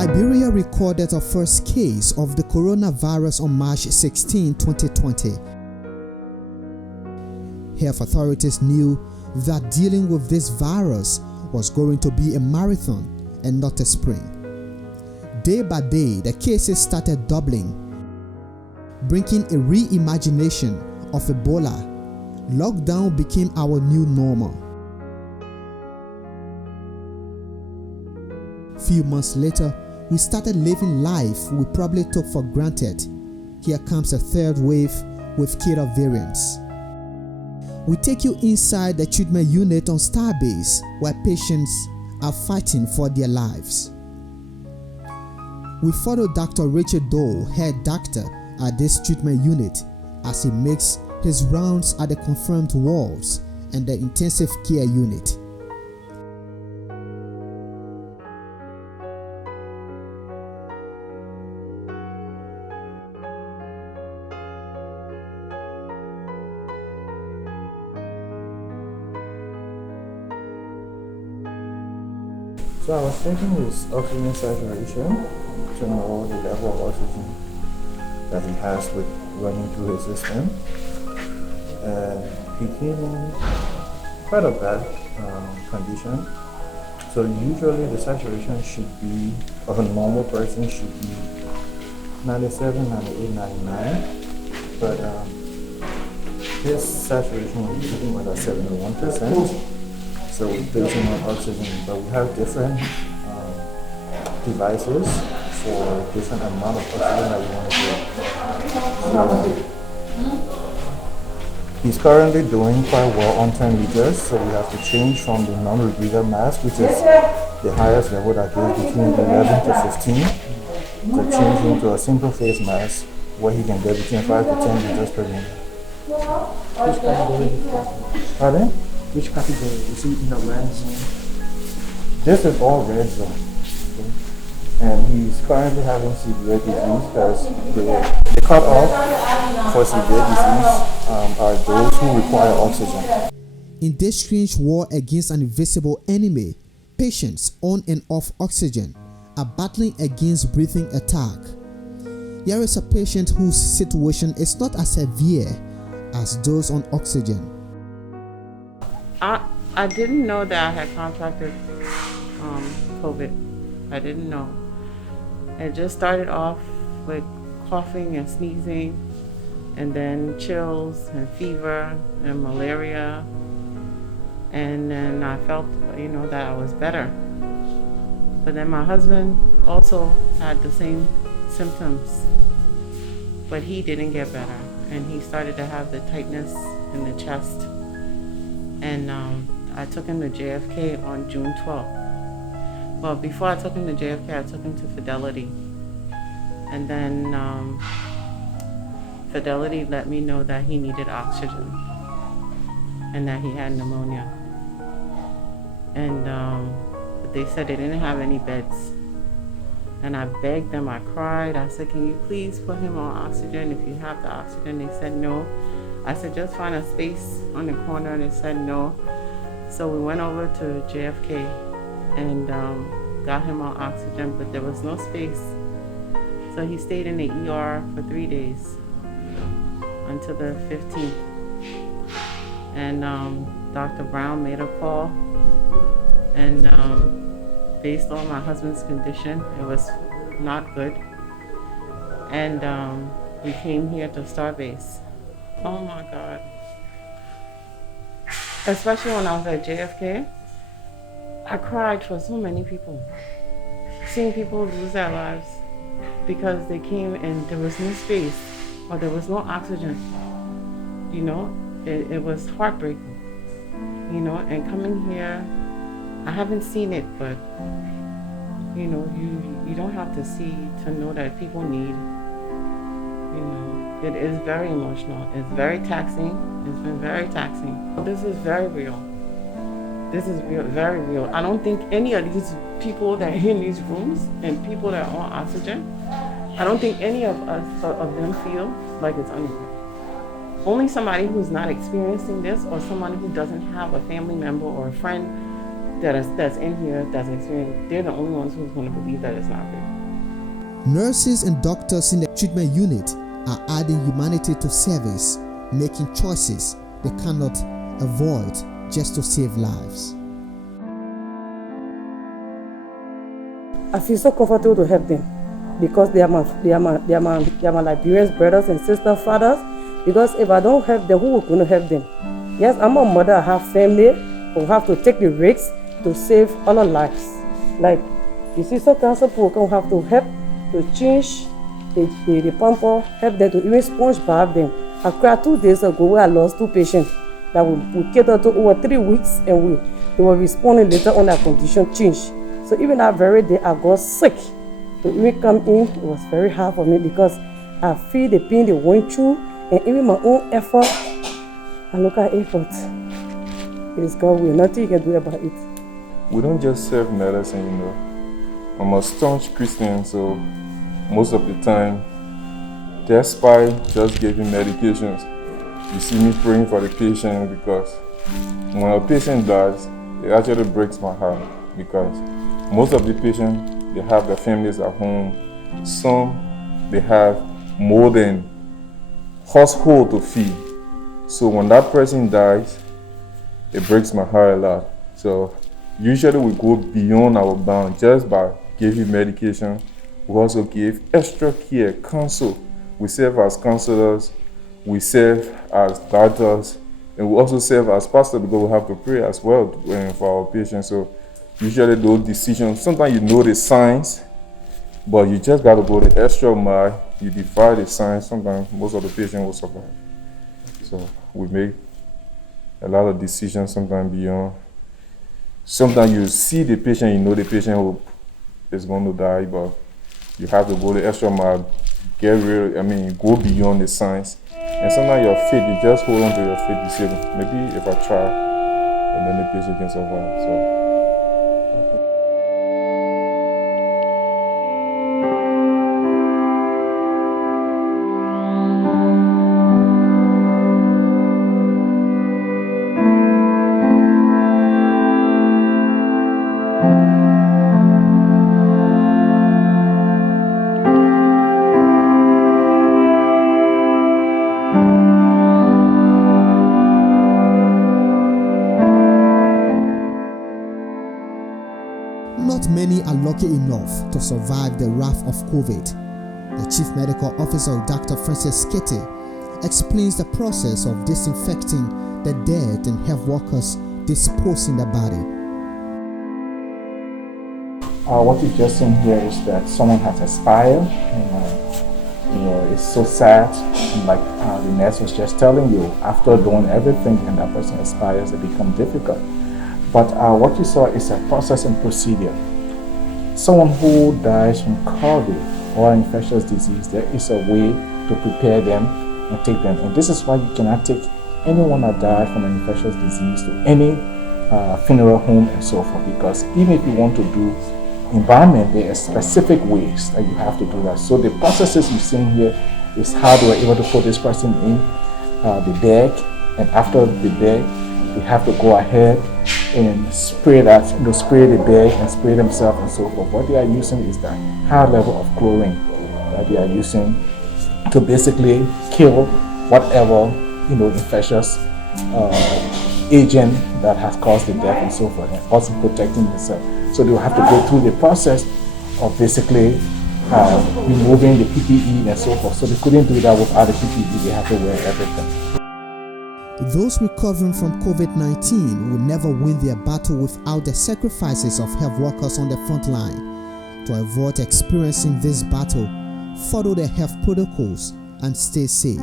Liberia recorded the first case of the coronavirus on March 16, 2020. Health authorities knew that dealing with this virus was going to be a marathon and not a sprint. Day by day, the cases started doubling, bringing a reimagination of Ebola. Lockdown became our new normal. Few months later, we started living life we probably took for granted. Here comes a third wave with killer variants. We take you inside the treatment unit on Starbase, where patients are fighting for their lives. We follow Dr. Richard Doe, head doctor at this treatment unit, as he makes his rounds at the confirmed wards and the intensive care unit. So I was taking his oxygen saturation to know the level of oxygen that he has with running through his system. And he came in quite a bad condition. So usually the saturation should be, of a normal person, should be 97, 98, 99. But his saturation was sitting at 71%. So we're based on oxygen, but we have different devices for different amount of oxygen that we want to do. He's currently doing quite well on 10 liters, so we have to change from the non-rebreather mask, which is the highest level that goes between 11 to 15, to change him to a simple face mask where he can get between 5 to 10 liters per minute. Which category? Pardon? Which category? Is he in the red zone? This is all red zone. Okay. And he's currently having severe disease because the cutoff for severe disease are those who require oxygen. In this strange war against an invisible enemy, patients on and off oxygen are battling against breathing attack. Here is a patient whose situation is not as severe as those on oxygen. I didn't know that I had contracted COVID. I didn't know. It just started off with coughing and sneezing, and then chills and fever and malaria. And then I felt, that I was better. But then my husband also had the same symptoms, but he didn't get better. And he started to have the tightness in the chest. And I took him to JFK on June 12th. Well, before I took him to JFK, I took him to Fidelity. And then Fidelity let me know that he needed oxygen and that he had pneumonia. And but they said they didn't have any beds. And I begged them, I cried. I said, can you please put him on oxygen if you have the oxygen? They said no. I said, just find a space on the corner, and they said no. So we went over to JFK and got him on oxygen, but there was no space. So he stayed in the ER for 3 days until the 15th. And Dr. Brown made a call, and based on my husband's condition, it was not good. And we came here to Starbase. Oh my God. Especially when I was at JFK, I cried for so many people. Seeing people lose their lives because they came and there was no space or there was no oxygen. It was heartbreaking. And coming here, I haven't seen it, but you don't have to see to know that people need. It is very emotional. It's very taxing. It's been very taxing. This is very real. This is real, very real. I don't think any of these people that are in these rooms and people that are on oxygen, I don't think any of them feel like it's unreal. Only somebody who's not experiencing this, or someone who doesn't have a family member or a friend that's in here that's experienced, they're the only ones who's going to believe that it's not there. Nurses and doctors in the treatment unit are adding humanity to service, making choices they cannot avoid just to save lives. I feel so comfortable to help them because they are my Liberian brothers and sisters, fathers. Because if I don't help them, who is going to help them? Yes, I'm a mother, I have family who have to take the risks to save other lives. Like, you see, sometimes people can have to help to change the pamper, help them to even sponge bath them. I cried 2 days ago where I lost 2 patients that we catered to over 3 weeks, and they were responding later on, their condition changed. So even that very day I got sick. To even come in, it was very hard for me because I feel the pain they went through, and even my own effort, I look at effort. It is God will, nothing you can do about it. We don't just serve medicine, you know. I'm a staunch Christian, so most of the time, despite just giving medications, you see me praying for the patient, because when a patient dies, it actually breaks my heart, because most of the patients, they have their families at home. Some, they have more than household to feed. So when that person dies, it breaks my heart a lot. So usually we go beyond our bound just by giving medication. We also give extra care, counsel. We serve as counselors, we serve as doctors, and we also serve as pastors because we have to pray as well for our patients. So usually those decisions, sometimes you know the signs, but you just got to go the extra mile. You defy the signs, sometimes most of the patients will survive. So we make a lot of decisions sometimes beyond. Sometimes you see the patient, you know the patient is going to die, but you have to go the extra mile, go beyond the signs. And sometimes your faith, you just hold on to your faith, you say, maybe if I try, and then the patient can survive. So. Not many are lucky enough to survive the wrath of COVID. The Chief Medical Officer, Dr. Francis Kete, explains the process of disinfecting the dead and health workers disposing the body. What you've just seen here is that someone has expired, and it's so sad. And like the nurse was just telling you, after doing everything and that person expires, it becomes difficult. But what you saw is a process and procedure. Someone who dies from COVID or infectious disease, there is a way to prepare them and take them. And this is why you cannot take anyone that died from an infectious disease to any funeral home and so forth, because even if you want to do environment, there are specific ways that you have to do that. So the processes you've seen here is how they were able to put this person in the bag, and after the bag, they have to go ahead and spray spray the bag and spray themselves and so forth. What they are using is that high level of chlorine that they are using to basically kill whatever infectious agent that has caused the death and so forth, and also protecting themselves. So they will have to go through the process of basically removing the PPE and so forth. So they couldn't do that without the PPE. They have to wear everything. Those recovering from COVID-19 will never win their battle without the sacrifices of health workers on the front line. To avoid experiencing this battle, follow the health protocols and stay safe.